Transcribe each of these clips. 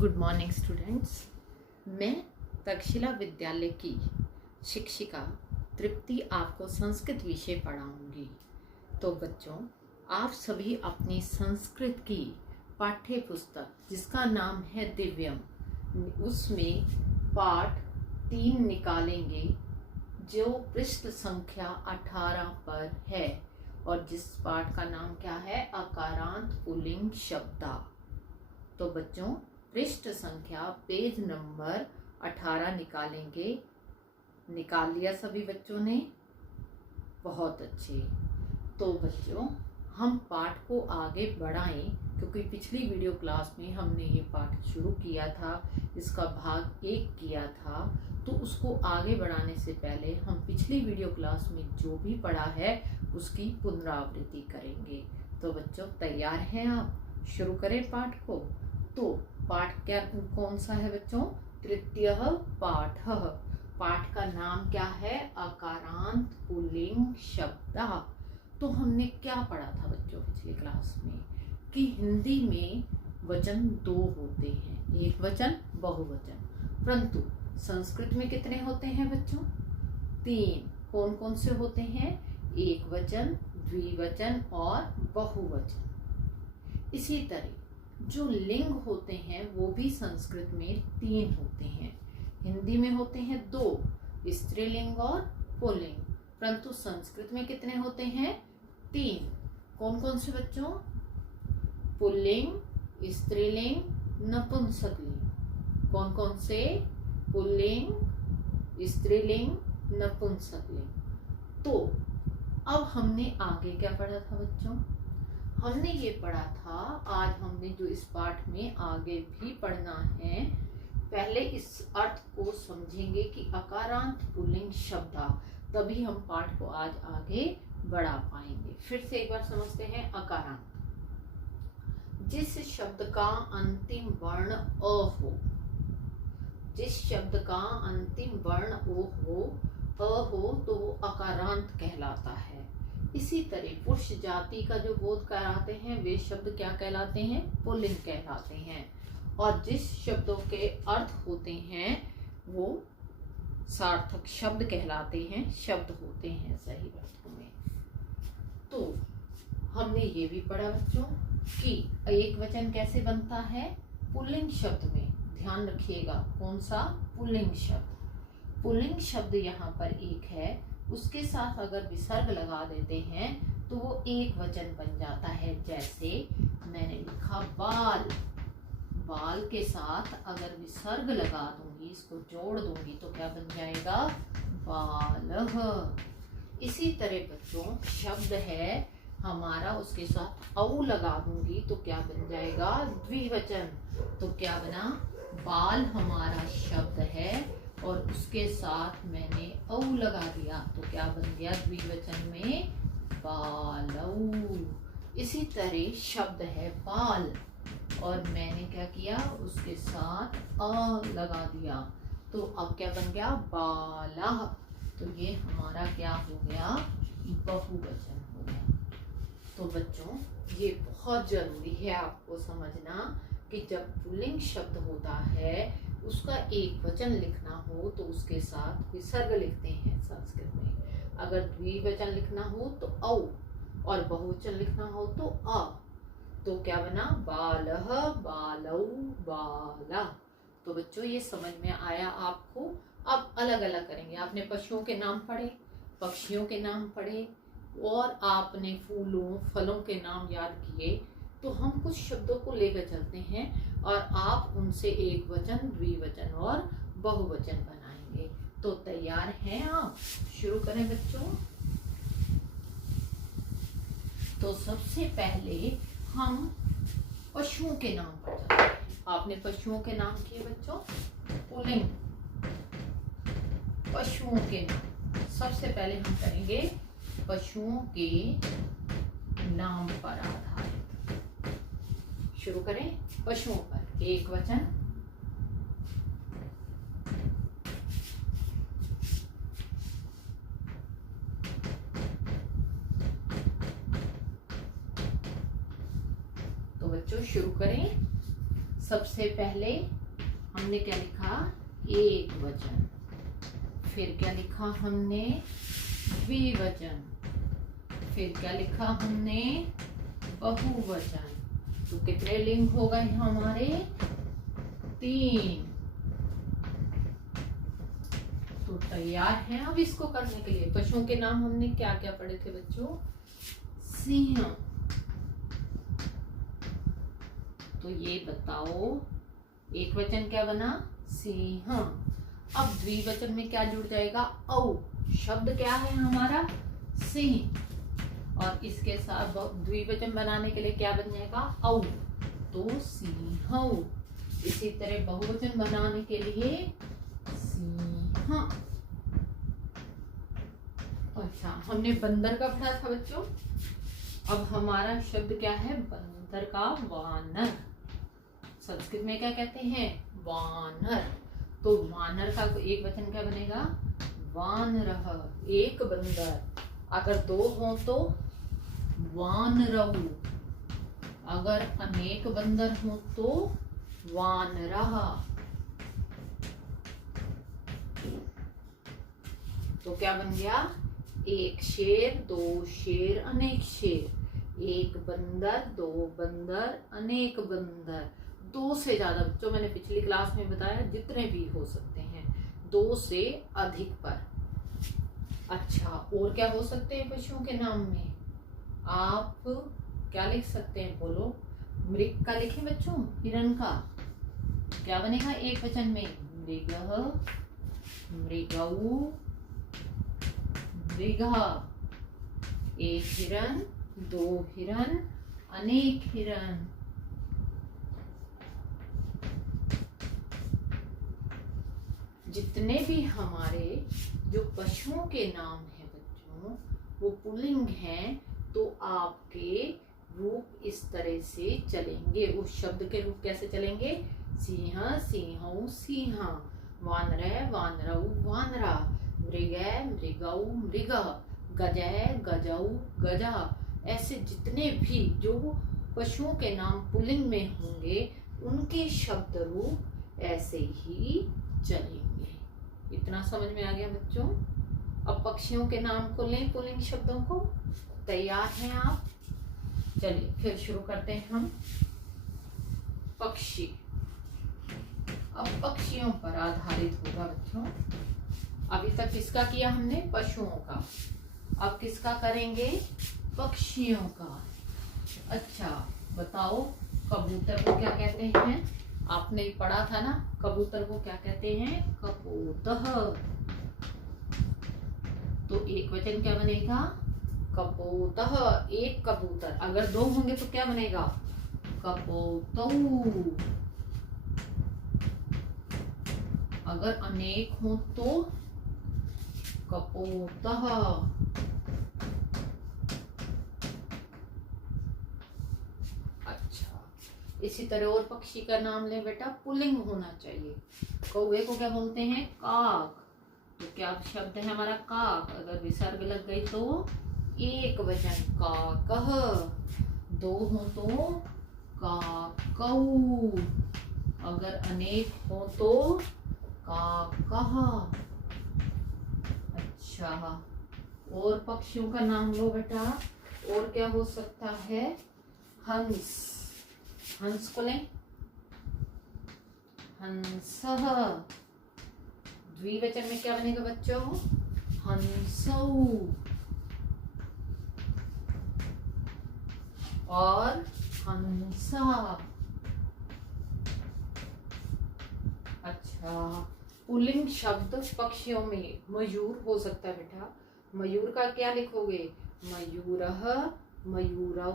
Good morning students. मैं तक्षशिला विद्यालय की शिक्षिका तृप्ति आपको संस्कृत विषय पढ़ाऊंगी। तो बच्चों, आप सभी अपनी संस्कृत की पाठ्य पुस्तक जिसका नाम है दिव्यम, उसमें पाठ 3 निकालेंगे जो पृष्ठ संख्या 18 पर है और जिस पाठ का नाम क्या है, अकारांत पुल्लिंग शब्दा। तो बच्चों, पृष्ठ संख्या पेज नंबर 18 निकालेंगे। निकाल लिया सभी बच्चों ने? बहुत अच्छे। तो बच्चों, हम पाठ को आगे बढ़ाएं क्योंकि पिछली वीडियो क्लास में हमने ये पाठ शुरू किया था, इसका भाग 1 किया था। तो उसको आगे बढ़ाने से पहले हम पिछली वीडियो क्लास में जो भी पढ़ा है उसकी पुनरावृत्ति करेंगे। तो बच्चों, तैयार हैं आप? शुरू करें पाठ को। तो पाठ क्या कौन सा है बच्चों? तृतीय पाठ। पाठ का नाम क्या है? अकारांत पुल्लिंग शब्दा। तो हमने क्या पढ़ा था बच्चों पिछली क्लास में कि हिंदी में वचन 2 होते हैं, एक वचन बहुवचन, परंतु संस्कृत में कितने होते हैं बच्चों? 3। कौन कौन से होते हैं? एक वचन, द्विवचन और बहुवचन। इसी तरह जो लिंग होते हैं वो भी संस्कृत में 3 होते हैं। हिंदी में होते हैं 2, स्त्रीलिंग और पुल्लिंग, परंतु संस्कृत में कितने होते हैं? 3। कौन कौन से बच्चों? पुल्लिंग, स्त्रीलिंग, नपुंसकलिंग। कौन कौन से? पुल्लिंग, स्त्रीलिंग, नपुंसकलिंग। तो अब हमने आगे क्या पढ़ा था बच्चों? हमने ये पढ़ा था, आज हमने जो इस पाठ में आगे भी पढ़ना है, पहले इस अर्थ को समझेंगे कि अकारांत पुल्लिंग शब्दा, तभी हम पाठ को आज आगे बढ़ा पाएंगे। फिर से एक बार समझते हैं। अकारांत, जिस शब्द का अंतिम वर्ण अ हो, जिस शब्द का अंतिम वर्ण अ हो तो वो अकारांत कहलाता है। इसी तरह पुरुष जाति का जो बोध कराते हैं वे शब्द क्या कहलाते हैं? पुल्लिंग कहलाते हैं। और जिस शब्दों के अर्थ होते हैं वो सार्थक शब्द कहलाते हैं, शब्द होते हैं सही अर्थों में। तो हमने ये भी पढ़ा बच्चों कि एक वचन कैसे बनता है पुल्लिंग शब्द में। ध्यान रखिएगा, कौन सा? पुल्लिंग शब्द। पुल्लिंग शब्द यहाँ पर एक है, उसके साथ अगर विसर्ग लगा देते हैं तो वो एक वचन बन जाता है। जैसे मैंने लिखा बाल, बाल के साथ अगर विसर्ग लगा दूंगी, इसको जोड़ दूंगी तो क्या बन जाएगा? बालः। इसी तरह बच्चों, शब्द है हमारा, उसके साथ औ लगा दूंगी तो क्या बन जाएगा? द्विवचन। तो क्या बना? बाल हमारा शब्द है और उसके साथ मैंने औ लगा दिया तो क्या बन गया? द्विवचन में बालौ। इसी तरह शब्द है बाल और मैंने क्या किया? उसके साथ अ लगा दिया तो अब क्या बन गया? बाला। तो ये हमारा क्या हो गया? बहुवचन हो गया। तो बच्चों, ये बहुत जरूरी है आपको समझना कि जब पुल्लिंग शब्द होता है उसका एक वचन लिखना हो तो उसके साथ विसर्ग लिखते हैं संस्कृत में। अगर द्विवचन लिखना हो तो औ और बहुवचन लिखना हो तो अ। तो क्या बना? बालः, बालौ, बाला। तो बच्चों, ये समझ में आया आपको? अब अलग अलग करेंगे। आपने पशुओं के नाम पढ़े, पक्षियों के नाम पढ़े और आपने फूलों फलों के नाम याद किए। तो हम कुछ शब्दों को लेकर चलते हैं और आप उनसे एक वचन, द्विवचन और बहुवचन बनाएंगे। तो तैयार हैं आप? शुरू करें बच्चों। तो सबसे पहले हम पशुओं के नाम पर चलते हैं। आपने पशुओं के नाम किए बच्चों, पुल्लिंग पशुओं के नाम। सबसे पहले हम करेंगे पशुओं के नाम पर आधारित। शुरू करें। पशुओं पर एक वचन, तो बच्चों शुरू करें। सबसे पहले हमने क्या लिखा, एक वचन, फिर क्या लिखा हमने, द्विवचन, फिर क्या लिखा हमने, बहुवचन। तो कितने लिंग हो गए हमारे, 3। तो तैयार हैं अब इसको करने के लिए। पशुओं के नाम हमने क्या क्या पढ़े थे बच्चों, सिंह। तो ये बताओ एक वचन क्या बना, सिंह। अब द्विवचन में क्या जुड़ जाएगा, औ। शब्द क्या है हमारा, सिंह, और इसके साथ द्विवचन बनाने के लिए क्या बन जाएगा, औ। तो सिंह। इसी तरह बहुवचन बनाने के लिए सिंह। अच्छा, हमने बंदर का पढ़ा था बच्चों। अब हमारा शब्द क्या है, बंदर का वानर। संस्कृत में क्या कहते हैं, वानर। तो वानर का एक वचन क्या बनेगा, वानरः, एक बंदर। अगर 2 हो तो वानरऊ, अगर अनेक बंदर हो तो वानरः। तो क्या बन गया, एक शेर, 2 शेर, अनेक शेर, एक बंदर, 2 बंदर, अनेक बंदर। 2 से ज्यादा बच्चों, मैंने पिछली क्लास में बताया जितने भी हो सकते हैं, 2 से अधिक पर। अच्छा, और क्या हो सकते हैं पशुओं के नाम में, आप क्या लिख सकते हैं, बोलो। मृग का लिखें बच्चों, हिरण का क्या बनेगा एक वचन में, मृगः, मृगौ, मृगः। एक हिरण, 2 हिरण, अनेक हिरण। जितने भी हमारे जो पशुओं के नाम हैं बच्चों, वो पुल्लिंग हैं, तो आपके रूप इस तरह से चलेंगे। उस शब्द के रूप कैसे चलेंगे, सिंह, सिंहौ, सिंह, वानरः, वानरौ, वानरा, मृगः, मृगौ, मृगः, गजः, गजौ, गजः। ऐसे जितने भी जो पशुओं के नाम पुल्लिंग में होंगे, उनके शब्द रूप ऐसे ही चलेंगे। इतना समझ में आ गया बच्चों। अब पक्षियों के नाम को लें, पुल्लिंग शब्दों को। तैयार हैं आप, चलिए फिर शुरू करते हैं हम। पक्षी, अब पक्षियों पर आधारित होगा बच्चों। अभी तक किसका किया हमने, पशुओं का। अब किसका करेंगे, पक्षियों का। अच्छा बताओ, कबूतर को क्या कहते हैं, आपने पढ़ा था ना, कबूतर को क्या कहते हैं, कपोतः। तो एक वचन क्या बनेगा, कपोतः, एक कबूतर। अगर 2 होंगे तो क्या बनेगा, कपोतौ। अगर अनेक हो तो कपोतः। अच्छा, इसी तरह और पक्षी का नाम ले बेटा, पुल्लिंग होना चाहिए। कौवे को क्या बोलते हैं, काक। तो क्या शब्द है हमारा, काक। अगर विसर्ग लग गई तो एक वचन, काकः। 2 हो तो काकौ। अगर अनेक हो तो काकः। अच्छा, और पक्षियों का नाम लो बेटा। और क्या हो सकता है, हंस। हंस को लें, हंसः। द्विवचन में क्या बनेगा बच्चों, हंसौ। और हंसा। अच्छा, पुल्लिंग शब्द पक्षियों में मयूर हो सकता है बेटा। मयूर का क्या लिखोगे, मयूरः, मयूरौ,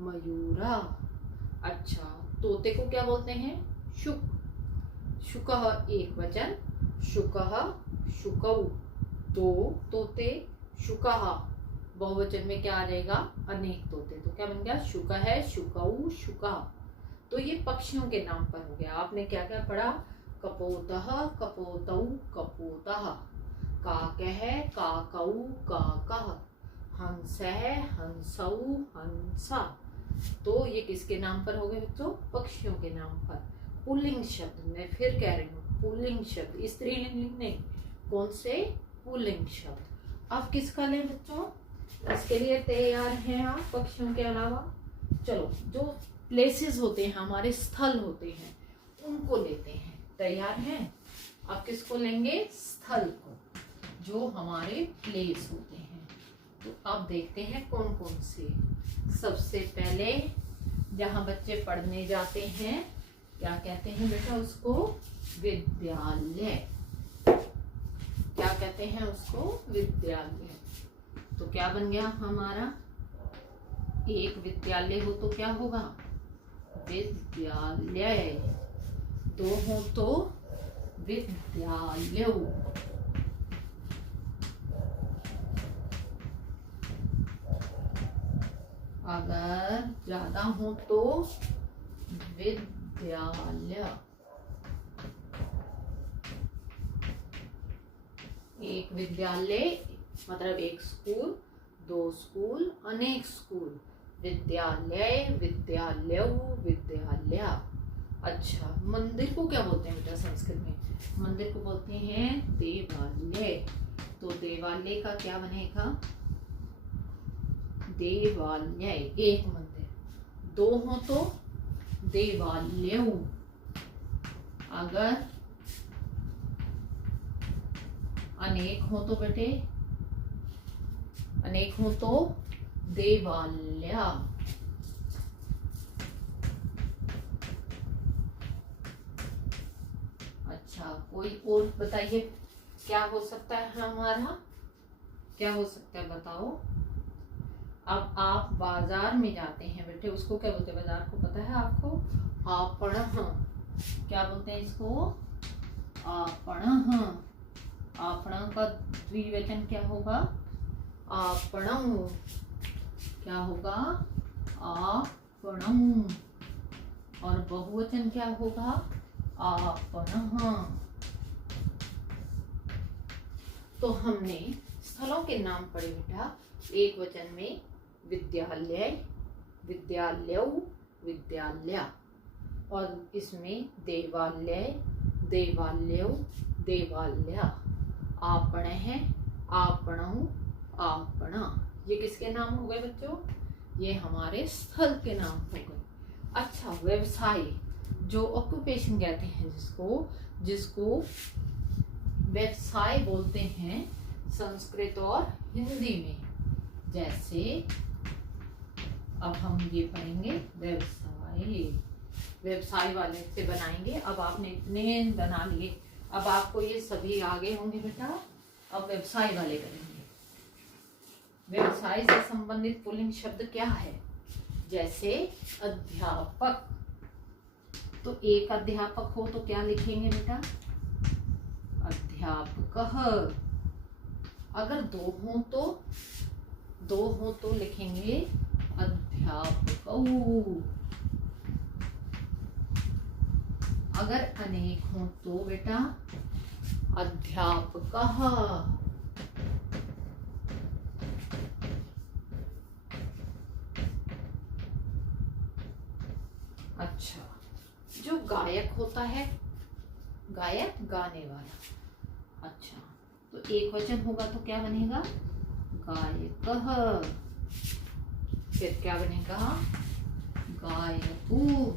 मयूरा। अच्छा, तोते को क्या बोलते हैं, शुक। शुकः एक वचन, शुकः, शुकौ। 2 तोते, शुकः। बहुवचन में क्या आ जाएगा, अनेक तोते। तो क्या बन गया, शुक है, शुकौ, शुका। तो ये पक्षियों के नाम पर हो गया। आपने क्या क्या पढ़ा, कपोतः, कपोतौ, कपोतः। काकः, काकौ, काकः। हंसः, हंसौ, हंसा। तो ये किसके नाम पर हो गए बच्चों, पक्षियों के नाम पर। पुल्लिंग शब्द, मैं फिर कह रही हूँ पुल्लिंग शब्द, स्त्रीलिंग नहीं, कौन से, पुल्लिंग शब्द। अब किसका लें बच्चों, इसके लिए तैयार हैं आप पक्षियों के अलावा? चलो, जो प्लेसेस होते हैं हमारे, स्थल होते हैं, उनको लेते हैं। तैयार हैं? अब किसको लेंगे, स्थल को, जो हमारे प्लेस होते हैं। तो अब देखते हैं कौन कौन से। सबसे पहले जहाँ बच्चे पढ़ने जाते हैं, क्या कहते हैं बेटा उसको, विद्यालय। क्या कहते हैं उसको, विद्यालय। तो क्या बन गया हमारा, एक विद्यालय हो तो क्या होगा, विद्यालय। दो हो तो विद्यालय। अगर ज्यादा हो तो विद्यालय। एक विद्यालय मतलब एक स्कूल, दो स्कूल, अनेक स्कूल, विद्यालय, विद्यालय, विद्यालय। अच्छा, मंदिर को क्या बोलते हैं बेटा संस्कृत में, मंदिर को बोलते हैं देवालय। तो देवालय का क्या बनेगा, देवालय, एक मंदिर। दो हो तो देवालय। अगर अनेक हो तो बेटे, अनेक हो तो देवालय। अच्छा, कोई और बताइए क्या हो सकता है हमारा, क्या हो सकता है बताओ। अब आप बाजार में जाते हैं बेटे, उसको क्या बोलते हैं बाजार को, पता है आपको, आपण। क्या बोलते हैं इसको, आपण। आपण का द्विवचन क्या होगा, आपणं। क्या होगा, आपणं। और बहुवचन क्या होगा, आपणः। तो हमने स्थलों के नाम पढ़े बेटा, एक वचन में विद्यालय, विद्यालय, विद्यालय, और इसमें देवालय, देवालय, देवालय, आपण है, आपणं, आपणा। ये किसके नाम हो गए बच्चों, ये हमारे स्थल के नाम हो गए। अच्छा, व्यवसाय, जो ऑक्यूपेशन कहते हैं जिसको, जिसको व्यवसाय बोलते हैं संस्कृत और हिंदी में। जैसे अब हम ये पढ़ेंगे व्यवसाय, व्यवसाय वाले से बनाएंगे। अब आपने इतने बना लिए, अब आपको ये सभी आगे होंगे बेटा। अब व्यवसाय वाले करेंगे। व्यवसाय से संबंधित पुल्लिंग शब्द क्या है, जैसे अध्यापक। तो एक अध्यापक हो तो क्या लिखेंगे बेटा, अध्यापकः। अगर दो हो तो लिखेंगे अध्यापकौ। अगर अनेक हो तो बेटा अध्यापकः। अच्छा, जो गायक होता है, गायक गाने वाला। अच्छा, तो एक वचन होगा तो क्या बनेगा, गायकः। फिर क्या बनेगा, गायकू।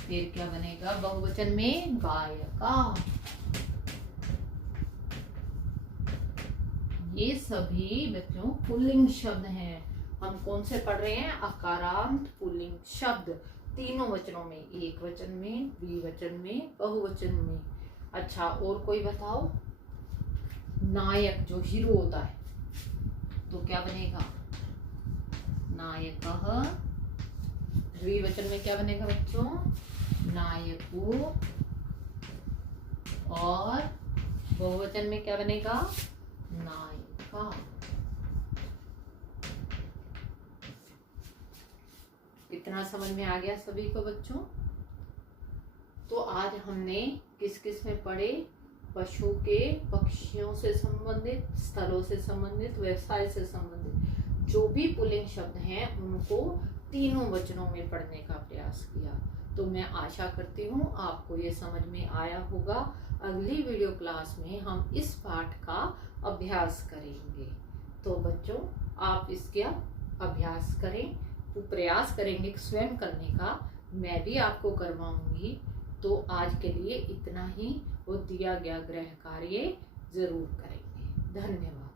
फिर क्या बनेगा बहुवचन में, गायका। ये सभी बच्चों पुल्लिंग शब्द हैं। हम कौन से पढ़ रहे हैं, अकारांत पुल्लिंग शब्द, तीनों वचनों में, एक वचन में, द्विवचन में, बहुवचन में। अच्छा, और कोई बताओ। नायक, जो हीरो होता है, तो क्या बनेगा, नायकः। द्विवचन में क्या बनेगा बच्चों, नायको। और बहुवचन में क्या बनेगा, नायिका। इतना समझ में आ गया सभी को बच्चों। तो आज हमने किस किस में पढ़े, पशु के, पक्षियों से संबंधित, स्थलों से संबंधित, व्यवसाय से संबंधित जो भी पुल्लिंग शब्द हैं उनको तीनों वचनों में पढ़ने का प्रयास किया। तो तो मैं आशा करती हूँ आपको ये समझ में आया होगा। अगली वीडियो क्लास में हम इस पाठ का अभ्यास करेंगे। तो बच्चों, आप इसका अभ्यास करें, तो प्रयास करेंगे स्वयं करने का, मैं भी आपको करवाऊंगी। तो आज के लिए इतना ही, और दिया गया गृह कार्य जरूर करेंगे। धन्यवाद।